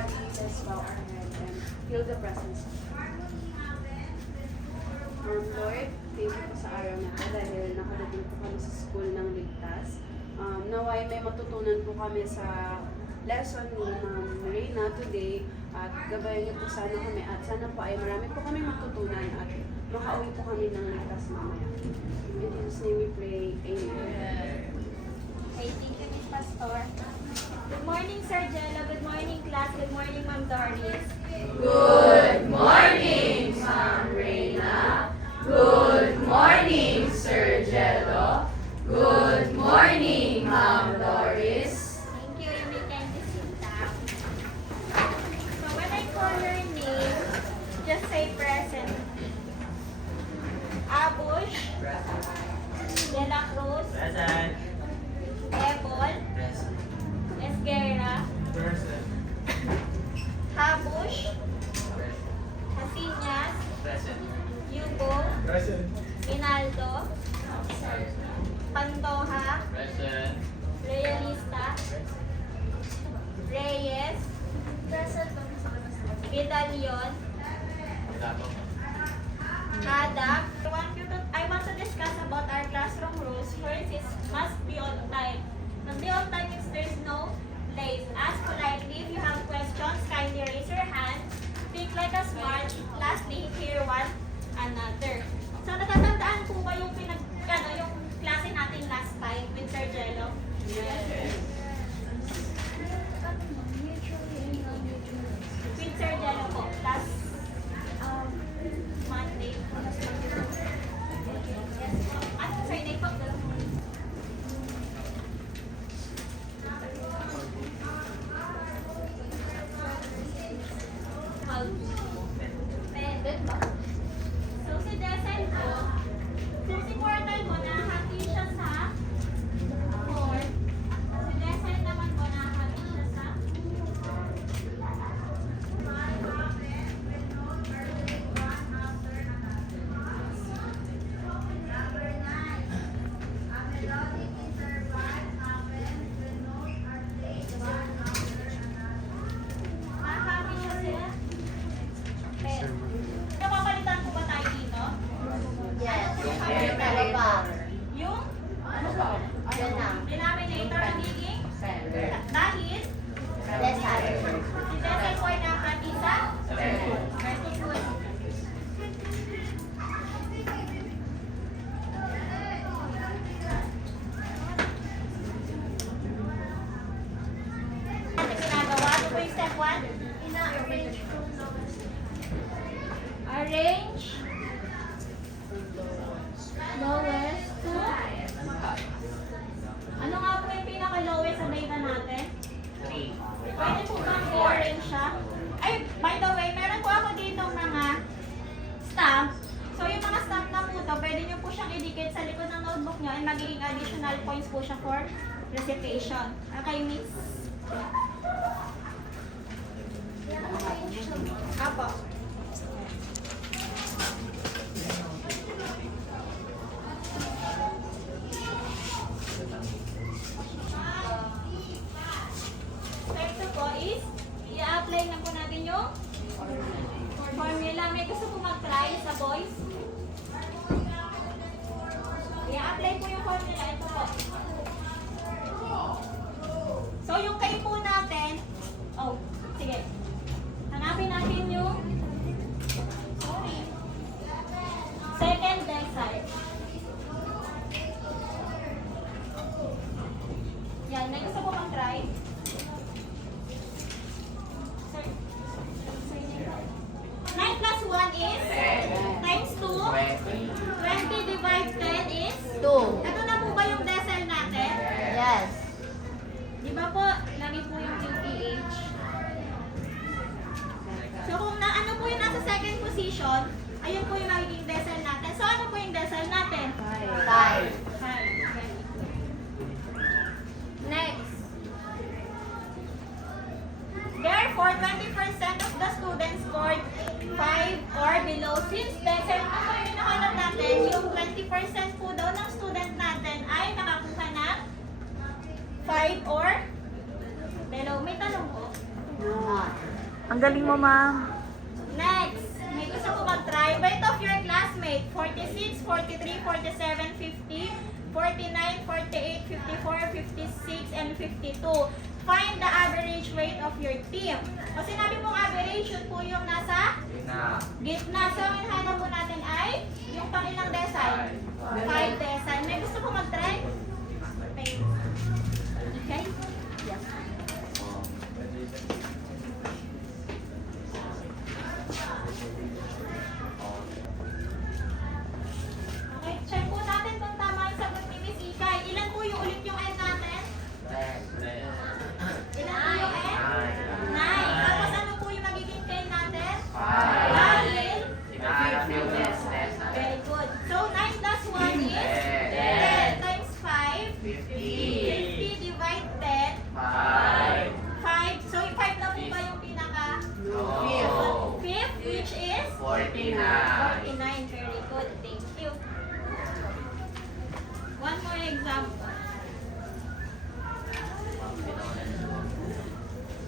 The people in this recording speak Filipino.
body, let's bow our head and feel the presence of God. Lord, thank you po sa araw na ito dahil nakadating po kami sa school ng ligtas. Naway may matutunan po kami sa lesson ni Ma'am Reyna today at gabayan niyo po sana kami at sana po ay marami po kami matutunan at makauwi po kami ng ligtas mamaya. In Jesus' name we pray. Amen. Okay, thank you, Miss Pastor. Good morning, Sir Jello. Good morning, class. Good morning, Ma'am Doris. Good morning, Ma'am Reyna. Good morning, Sir Jello. Good morning, Ma'am Doris. Thank you. You may kindly sit down. So when I call your name, just say present. Abush, De La Cruz, Present. Ebol, Present. Esguerra, Present. Habush, Hasinas, Present. Yugo, Present. Inaldo, Pantoja, Present. Realista, Reyes, Vidalion, Kadak. I want to discuss about our classroom rules. First is must be on time. Must be on time means there's no late. Ask politely. If you have questions, kindly raise your hand. Think like a smart. Lastly, hear one another. So natatandaan po ba yung yung klase natin last time with Sir Jello? Yes. With Sir Jello po, last Monday. Yes po. Ano sir, day po? So si Desel po, since si Portal mo, nahati siya sa 4. Si Desel naman po, nahati siya sa nahati siya sila. Napapalitan po ba tayo dito? Yes. Yung denominator magiging dahil si Desel po ay nakahati sa very good. Ginagawa, ano po yung step 1? Arrange lowest to ano nga po yung pinaka-lowest sa data natin? 3. Pwede po bang i-arrange siya? Ay, by the way, meron po ako dito mga stamp. So yung mga stamp na po to, pwede nyo po siyang idikit sa likod ng notebook nyo and magiging additional points po siya for recitation. Okay, miss? Apo. Step 2 po is, i-apply na po natin yung formula. May gusto po mag-try sa boys? I-apply po yung formula. Ito po. So, yung kay po natin, sige. Hanapin natin yung second decile. Yan, may gusto po mag-try? Sir, 9 plus 1 is? Times 2? 20 divided 10 is? 2. Ito na po ba yung decile natin? Yes. Di ba po, lagi po yung QPH. So kung ano po yung nasa second position, ayun po yung magiging decile natin. So ano po yung decile natin? 5. Next. Therefore, 20% of the students scored 5 or below. Since decile po yung nakalap natin, yung 20% po daw ng student natin ay nakakuha ng 5 or below. May tanong po. Not. Ang galing mo, ma'am. Next, may gusto ko mag-try. Rate of your classmate. 46, 43, 47, 50, 49, 48, 54, 56, and 52. Find the average weight of your team. O sinabi mong average, yun po yung nasa gitna. So, ang hinahanap po natin ay yung pang ilang decile? 5 decile. May gusto ko mag-try? Okay? Yes. Okay, check po natin kung tama yung sagot ni Miss Ikay. Ilan po yung ulit yung N natin? Ilan po yung N? 9. Tapos ano po yung magiging K natin? 5. Dahil? Very good. So, 9 plus 1 is? 10 times 5? 50 divide 10? 5. So, yung 5 na po ba yung pinaka? Fifth, which is? 49. Very good. Thank you. One more example.